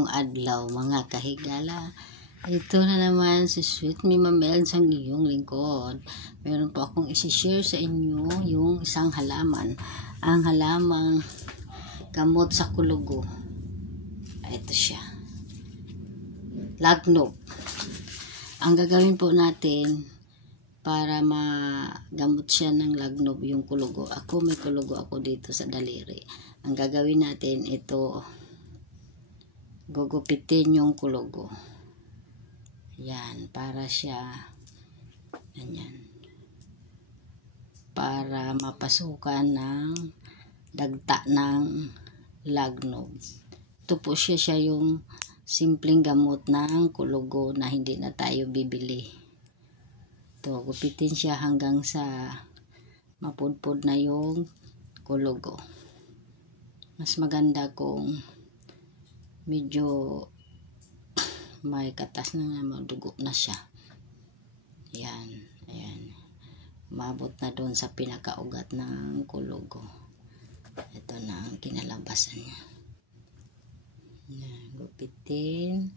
Adlaw mga kahigala, ito na naman si Sweet Mima Mel sa iyong lingkod. Meron po akong isi-share sa inyo yung isang halaman, ang halamang gamot sa kulugo. Ito siya, lagnob. Ang gagawin po natin para magamot siya ng lagnob yung kulugo, may kulugo ako dito sa daliri. Ang gagawin natin ito, gugupitin yung kulugo. Yan, para siya, ganyan. Para mapasukan ng dagta ng lagnob. Ito po siya yung simpleng gamot ng kulugo na hindi na tayo bibili. Ito, gupitin siya hanggang sa mapudpud na yung kulugo. Mas maganda kung medyo may katas na madugo na siya. Ayan, ayan. Umabot na doon sa pinakaugat ng kulugo. Ito na ang kinalabasan niya. Ayan, gupitin.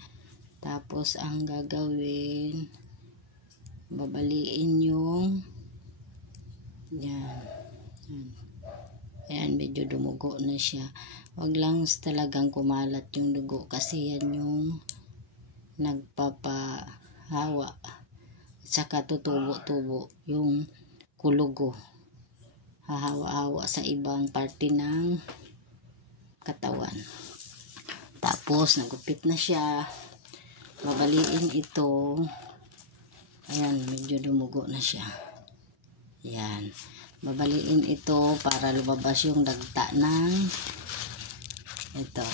Tapos ang gagawin, babaliin yung yan. Ayan, medyo dumugo na siya. Wag lang talagang kumalat yung dugo kasi yan yung nagpapahawa. Saka tutubo-tubo yung kulugo. Hahawa-hawa sa ibang parte ng katawan. Tapos nagupit na siya. Babaliin ito. Ayan, medyo dumugo na siya. Ayan. Babaliin ito para lumabas yung dagta ng ito.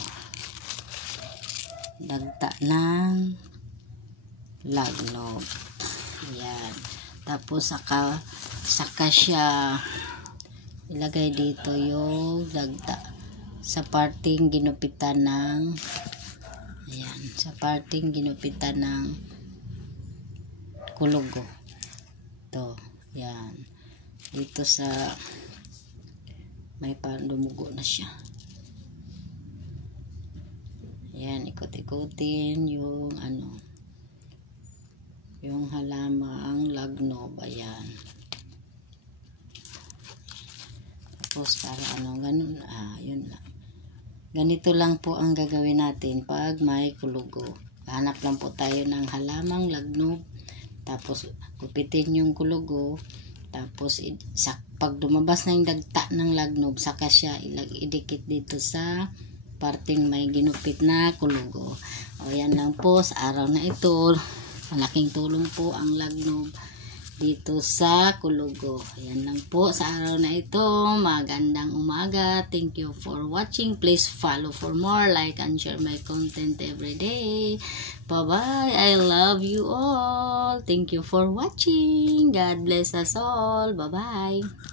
Dagta ng lagnob. Ayan. Tapos saka siya ilagay dito yung dagta sa parting ginupitan ng ayan, sa parting ginupitan ng kulugo. Ito. Ayan. Dito sa may parang dumugo na siya. Ayan, ikot-ikutin yung yung halamang lagnob. Ayan. Tapos para ganun, yun lang. Ganito lang po ang gagawin natin pag may kulugo. Hanap lang po tayo ng halamang lagnob. Tapos gupitin yung kulugo. Tapos pag lumabas na yung dagta ng lagnob, saka siya idikit dito sa parting may ginupit na kulugo. O yan lang po sa araw na ito. Malaking tulong po ang lagnob dito sa kulugo. Yan lang po sa araw na ito. Magandang umaga. Thank you for watching. Please follow for more. Like and share my content every day. Bye-bye. I love you all. Thank you for watching. God bless us all. Bye-bye.